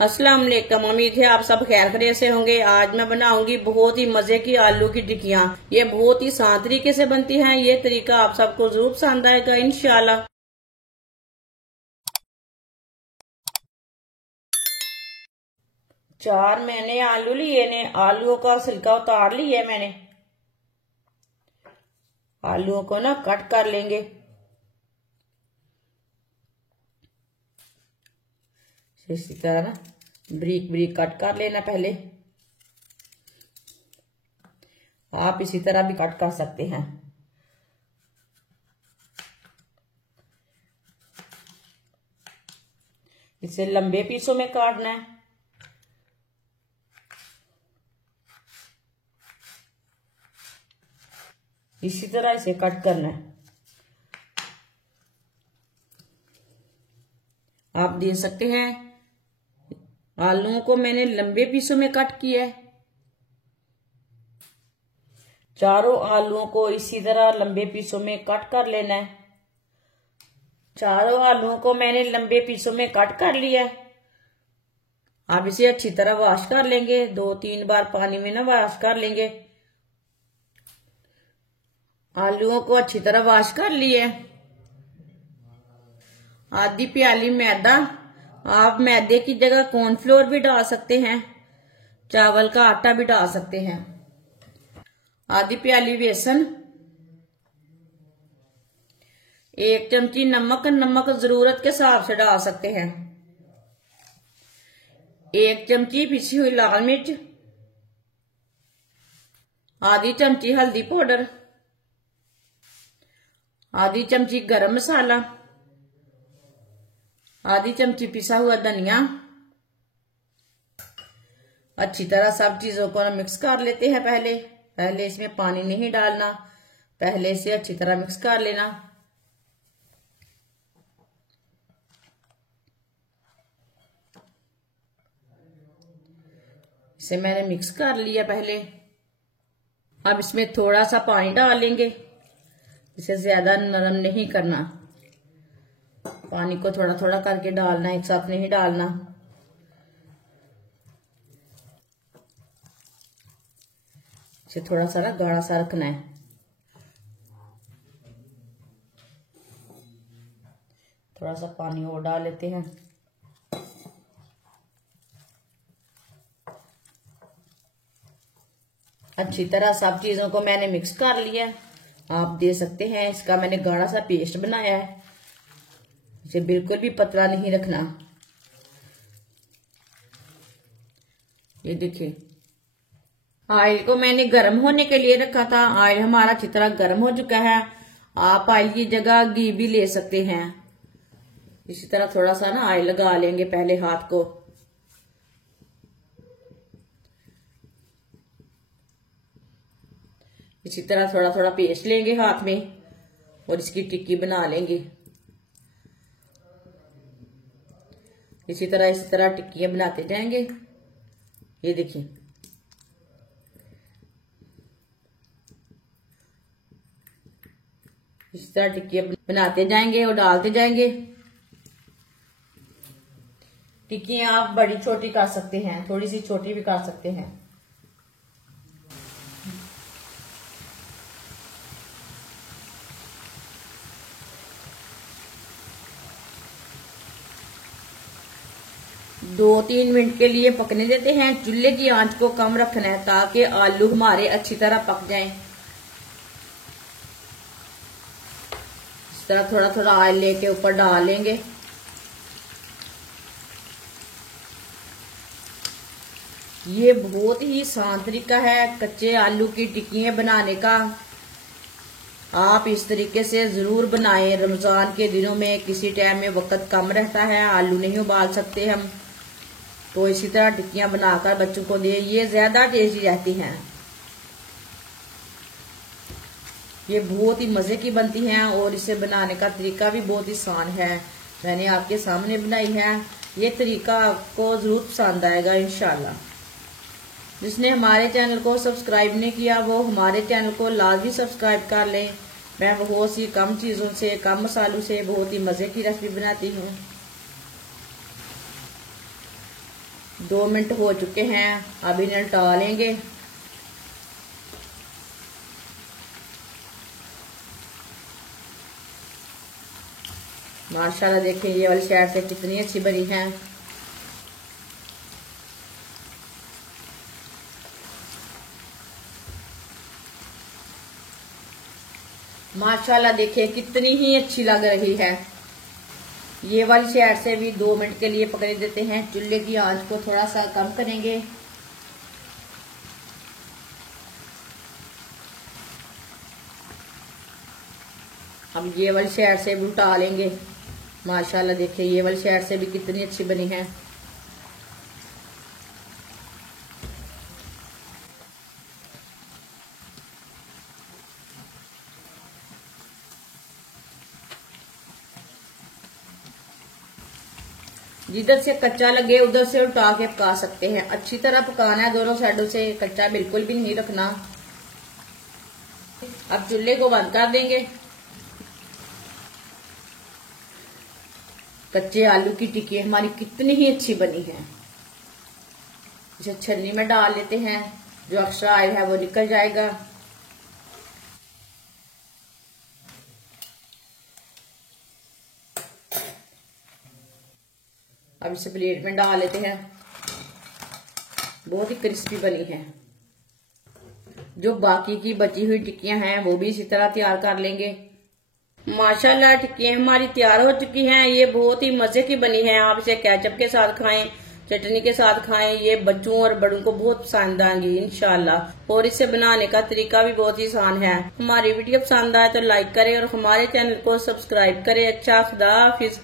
अस्सलाम वालेकुम। उम्मीद है आप सब खैर खैरियत से होंगे। आज मैं बनाऊंगी बहुत ही मजे की आलू की टिक्कियाँ। ये बहुत ही आसान तरीके से बनती हैं। ये तरीका आप सबको जरूर पसंद आएगा इंशाल्लाह। 4 मैंने आलू लिए ने, आलूओं का छिलका उतार लिया मैंने। आलूओं को ना कट कर लेंगे। इसी तरह ना ब्रीक ब्रीक कट कर लेना पहले। आप इसी तरह भी कट कर सकते हैं। इसे लंबे पीसों में काटना है। इसी तरह इसे कट करना है। आप देख सकते हैं आलूओं को मैंने लंबे पीसों में कट किया है। चारों आलूओं को इसी तरह लंबे पीसों में कट कर लेना है। चारों आलूओं को मैंने लंबे पीसों में कट कर लिया है। आप इसे अच्छी तरह वॉश कर लेंगे। 2-3 बार पानी में ना वॉश कर लेंगे। आलूओं को अच्छी तरह वॉश कर लिए। आधी प्याली मैदा, आप मैदे की जगह कॉर्नफ्लोर भी डाल सकते हैं, चावल का आटा भी डाल सकते हैं। आधी प्याली बेसन, 1 चमची नमक, नमक जरूरत के हिसाब से डाल सकते हैं। 1 चमची पिसी हुई लाल मिर्च, आधी चमची हल्दी पाउडर, आधी चमची गरम मसाला, आधी चमची पिसा हुआ धनिया। अच्छी तरह सब चीजों को मिक्स कर लेते हैं। पहले इसमें पानी नहीं डालना, पहले इसे अच्छी तरह मिक्स कर लेना। इसे मैंने मिक्स कर लिया पहले। अब इसमें थोड़ा सा पानी डालेंगे। इसे ज्यादा नरम नहीं करना, पानी को थोड़ा थोड़ा करके डालना, एक साथ नहीं डालना। इसे थोड़ा सा ना गाढ़ा सा रखना है। थोड़ा सा पानी और डाल लेते हैं। अच्छी तरह सब चीजों को मैंने मिक्स कर लिया। आप देख सकते हैं इसका मैंने गाढ़ा सा पेस्ट बनाया है। इसे बिल्कुल भी पतला नहीं रखना। ये देखिए, ऑयल को मैंने गर्म होने के लिए रखा था। ऑयल हमारा अच्छी तरह गर्म हो चुका है। आप ऑयल की जगह घी भी ले सकते हैं। इसी तरह थोड़ा सा ना ऑयल लगा लेंगे पहले हाथ को। इसी तरह थोड़ा थोड़ा पेस्ट लेंगे हाथ में और इसकी टिक्की बना लेंगे। इसी तरह टिक्कियां बनाते जाएंगे। ये देखिए, इसी तरह टिक्कियां बनाते जाएंगे और डालते जाएंगे। टिक्कियां आप बड़ी छोटी कर सकते हैं, थोड़ी सी छोटी भी कर सकते हैं। दो 3 मिनट के लिए पकने देते हैं। चूल्हे की आंच को कम रखना है ताकि आलू हमारे अच्छी तरह पक जाएं। इस तरह थोड़ा थोड़ा ऑयल लेके ऊपर डाल लेंगे। ये बहुत ही आसान तरीका है कच्चे आलू की टिक्कियां बनाने का। आप इस तरीके से जरूर बनाएं। रमजान के दिनों में किसी टाइम में वक्त कम रहता है, आलू नहीं उबाल सकते हम, तो इसी तरह टिक्कियां बनाकर बच्चों को दे। ये ज्यादा टेस्टी रहती हैं। ये बहुत ही मजे की बनती हैं और इसे बनाने का तरीका भी बहुत ही आसान है। मैंने आपके सामने बनाई है। ये तरीका आपको जरूर पसंद आएगा इंशाल्लाह। जिसने हमारे चैनल को सब्सक्राइब नहीं किया वो हमारे चैनल को लाजमी सब्सक्राइब कर लें। मैं बहुत सी कम चीजों से, कम मसालों से बहुत ही मजे की रेसिपी बनाती हूँ। 2 मिनट हो चुके हैं, अब इन्हें उल्टा लेंगे। माशाल्लाह देखिए ये वाली साइड से कितनी अच्छी बनी है। माशाल्लाह देखिए कितनी ही अच्छी लग रही है। ये वाली साइड से भी 2 मिनट के लिए पकड़ देते हैं। चूल्हे की आंच को थोड़ा सा कम करेंगे। अब ये वाली साइड से भी उल्टा लेंगे। माशाल्लाह देखिए ये वाली साइड से भी कितनी अच्छी बनी है। जिधर से कच्चा लगे उधर से उल्टा के पका सकते हैं। अच्छी तरह पकाना है, दोनों साइडों से, कच्चा बिल्कुल भी नहीं रखना। अब चूल्हे को बंद कर देंगे। कच्चे आलू की टिक्की हमारी कितनी ही अच्छी बनी है। इसे छन्नी में डाल लेते हैं, जो एक्स्ट्रा ऑयल है वो निकल जाएगा। अब इसे प्लेट में डाल लेते हैं। बहुत ही क्रिस्पी बनी है। जो बाकी की बची हुई टिक्कियां हैं वो भी इसी तरह तैयार कर लेंगे। माशाल्लाह टिक्कियां हमारी तैयार हो चुकी हैं। ये बहुत ही मजे की बनी है। आप इसे केचप के साथ खाएं, चटनी के साथ खाएं। ये बच्चों और बड़ों को बहुत पसंद आएंगी इंशाल्लाह। और इसे बनाने का तरीका भी बहुत ही आसान है। हमारी वीडियो पसंद आए तो लाइक करें और हमारे चैनल को सब्सक्राइब करें। अच्छा, खुदा हाफिज।